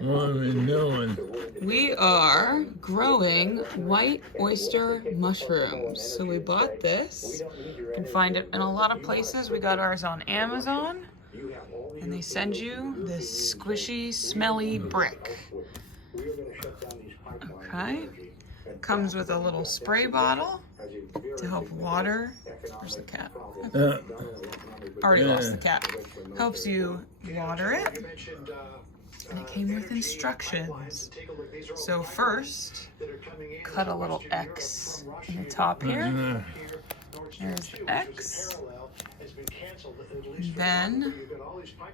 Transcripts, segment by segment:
What are we doing? We are growing white oyster mushrooms. So we bought this. You can find it in a lot of places. We got ours on Amazon. And they send you this squishy, smelly brick. Okay. Comes with a little spray bottle to help water. Where's the cat? Already lost the cat. Helps you water it. And it came with instructions. So first, cut a little X in the top here. There's the X. Then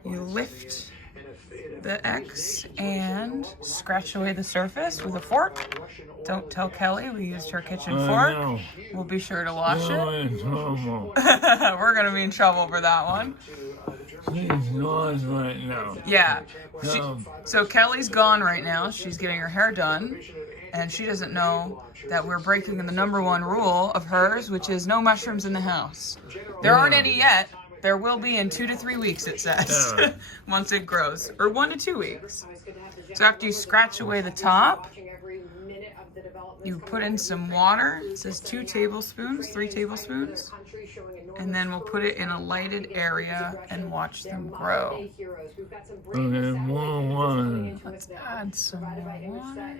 you lift the X and scratch away the surface with a fork. Don't tell Kelly we used her kitchen fork. No. We'll be sure to wash it. Trouble. We're gonna be in trouble for that one. She's gone right now. Yeah. So Kelly's gone right now. She's getting her hair done. And she doesn't know that we're breaking the #1 rule of hers, which is no mushrooms in the house. There aren't any yet. There will be in 2 to 3 weeks, it says, once it grows. Or 1 to 2 weeks. So after you scratch away the top, you put in some water. It says 2 tablespoons, 3 tablespoons. And then we'll put it in a lighted area and watch them grow. Okay, more water. Let's add some more water.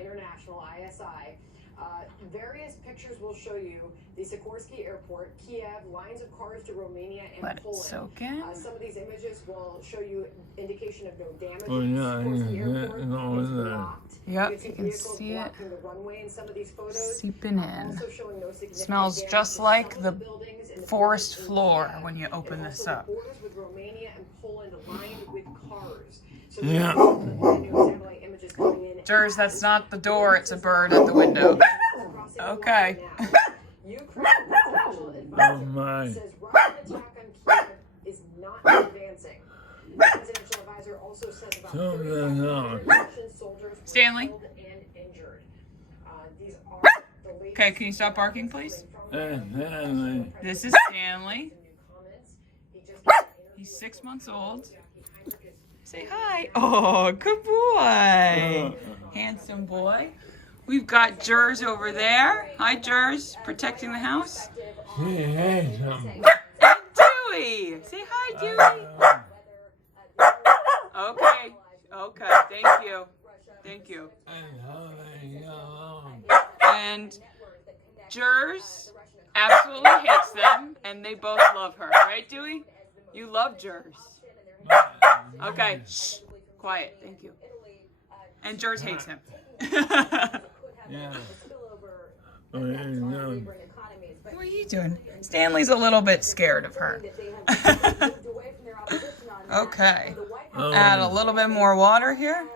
Various pictures will show you the Sikorsky Airport, Kiev, lines of cars to Romania and Let it Poland. soak in. Some of these images will show you indication of no damage. Oh, yeah, Sikorsky yeah, Airport no, is there. blocked. Yep, you can see it seeping in. Smells just like the forest floor when you open this up. Yeah. Jers, that's not the door, it's a bird at the window. Okay. Oh my. Something else. Stanley? Okay, can you stop barking, please? Exactly. This is Stanley. He's 6 months old. Say hi. Oh, good boy. Handsome boy. We've got Jers over there. Hi, Jers. Protecting the house. She hates him. And Dewey. Say hi, Dewey. Okay. Okay. Thank you. Thank you. And Jers absolutely hates them, and they both love her. Right, Dewey? You love Jers. Okay. Shh. Quiet. Thank you. And Jers hates him. Yeah. Oh, yeah, no. What are you doing? Stanley's a little bit scared of her. Okay. Add a little bit more water here.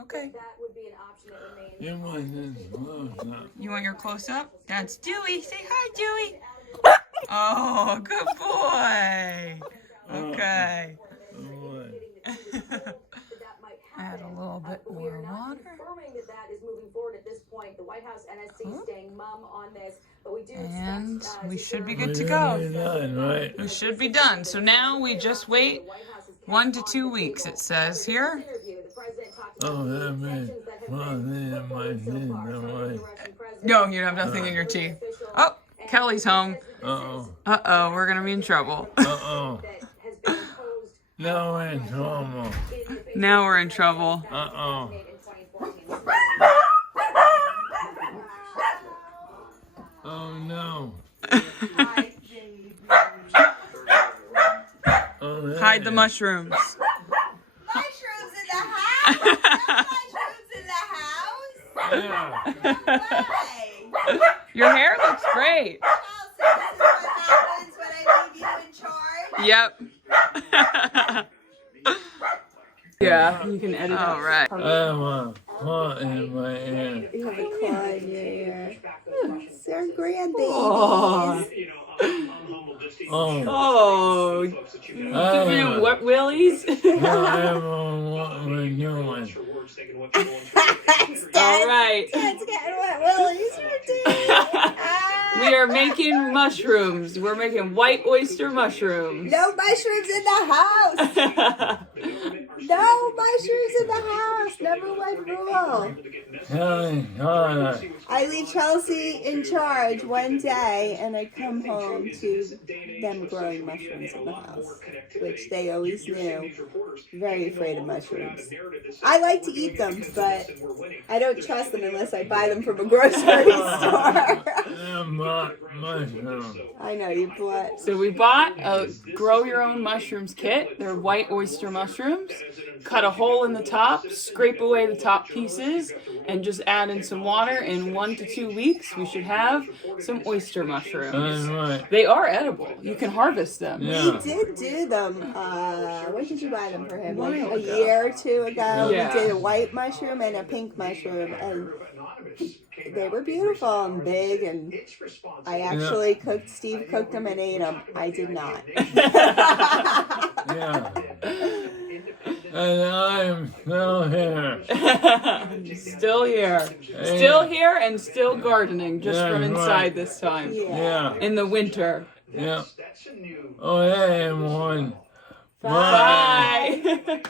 Okay. You want this close up. You want your close-up? That's Dewey. Say hi, Dewey. Oh, good boy. Okay. Add a little bit more water. And we should be good to go. We should be done. So now we just wait 1 to 2 weeks, it says here. Oh, that means something in my teeth. No, you have nothing in your teeth. Oh, Kelly's home. Uh-oh. Uh-oh, we're going to be in trouble. Uh-oh. Now we're in trouble. Now we're in trouble. Uh-oh. Oh, no. Oh, Hide the mushrooms. Mushrooms in the house? No mushrooms in the house? Yeah. Why? Your hair looks great. Oh, so this is what happens when I leave you in charge? Yep. Yeah, you can edit. All right. I have a claw in my ear. You have a claw in your ear. They're grandbabies. Oh. Oh. Doing what, Willies? No, I have what we're doing. All right. Dad's getting what Willie's doing. We are making mushrooms. We're making white oyster mushrooms. No mushrooms in the house. mushrooms in the house. Number one rule. Kelly got it. I leave Chelsea in charge one day, and I come home to them growing mushrooms in the house, which they always knew. Very afraid of mushrooms. I like to eat them, but I don't trust them unless I buy them from a grocery store. Mushroom. I know, you bought. So we bought a grow your own mushrooms kit. They're white oyster mushrooms. Cut a hole in the top, scrape away the top pieces, and just add in some water. In 1 to 2 weeks, we should have some oyster mushrooms. That's right. They are edible. You can harvest them. Yeah. We did do them. When did you buy them for him? Like While a ago. year or two ago. Yeah. We did a white mushroom and a pink mushroom, and they were beautiful and big. And I actually cooked. Steve cooked them and ate them. I did not. Yeah. And I'm still here. Still here. Still here and still gardening just Yeah, from right. inside this time. Yeah. In the winter. Yeah. Oh, hey, everyone. Bye. Bye.